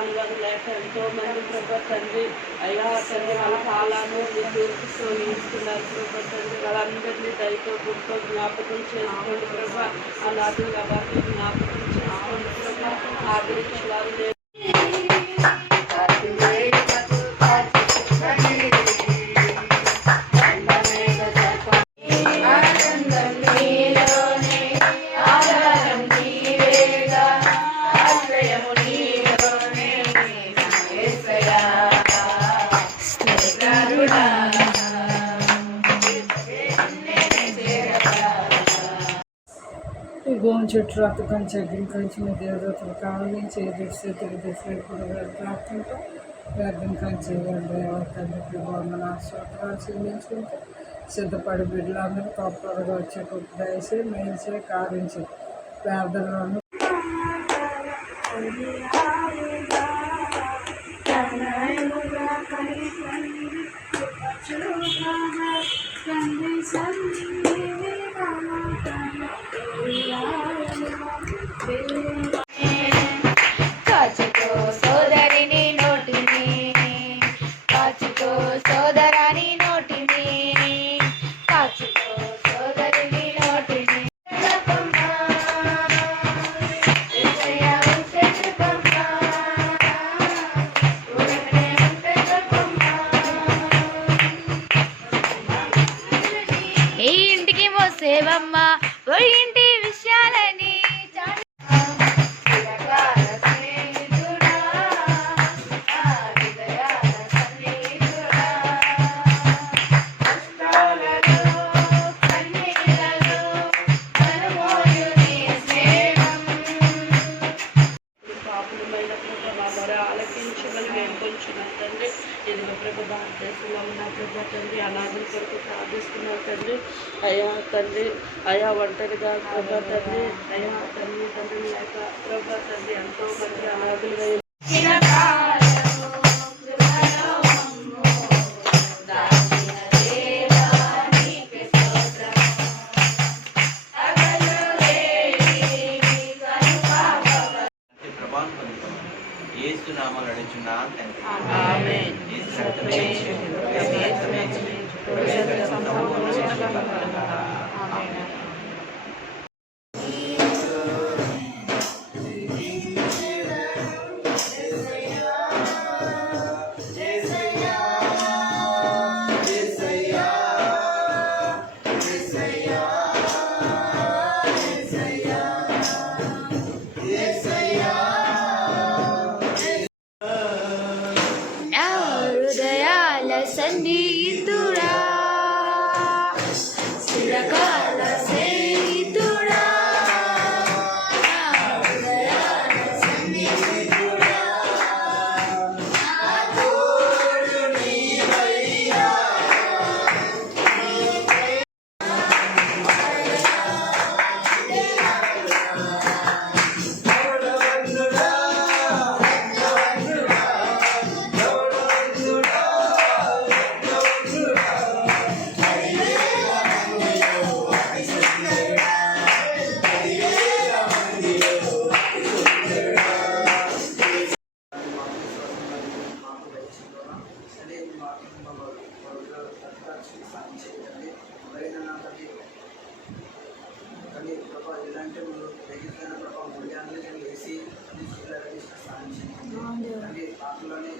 మానవులు లేక ఎంతో మంది ప్రభా తండ్రి అయ్యా తండ్రి వాళ్ళ కాలాన్ని తీర్పుతో ఇస్తున్నారు ప్రభా తండ్రి వాళ్ళందరినీ దయతో గుర్తో జ్ఞాపకం చేసుకోండి ప్రభా ఆ నాదులు వారిని జ్ఞాపకం చేసుకోండి ప్రభా ఆదరించారు గోము చుట్టూ రక్త కంచి అగ్ని కంచి మీ దేవతలు కావాలి చేతులు దిశలు ప్రార్థనతో వ్యర్థం కంచి తండ్రికి మన స్తోత్రాలు చెల్లించుకుంటూ సిద్ధపడి బిడ్డలందరూ తప్పగా వచ్చే దయచే మేల్చే కారించే ప్రార్థనలను కాచుకో సోదరిని నోటిని కాచుకో సోదరాని నోటిని కాచుకో సోదరిని నోటిని ఈ ఇంటికి మోసేవమ్మ ఓ ఇంటి విషయాలని ఆలకించమని మేము కొంచెం తండ్రి ఎదుగు ప్రభు భారతదేశంలో ఉన్న ప్రభు తండ్రి అనాథుల కొరకు ప్రార్థిస్తున్నారు తండ్రి అయా తండ్రి అయా ఒంటరిగా ప్రభు తండ్రి అయా తండ్రి లేక ప్రభు తండ్రి ఎంతో మంది అనాథులుగా యేసు నామములో అడుగుచున్నాను తండ్రి. ఆమేన్. యేసు రక్తమే సన్నిహితుడా చిరకాల స్నేహితుడా హృదయాల సన్నిహితుడా నా తోడు నీవయ్యా కానీ ప్రభావ ఎలాంటి తగ్గిపోయిన ప్రభావ మూల్యాన్ని నేను వేసి సాధించింది పాటలోనే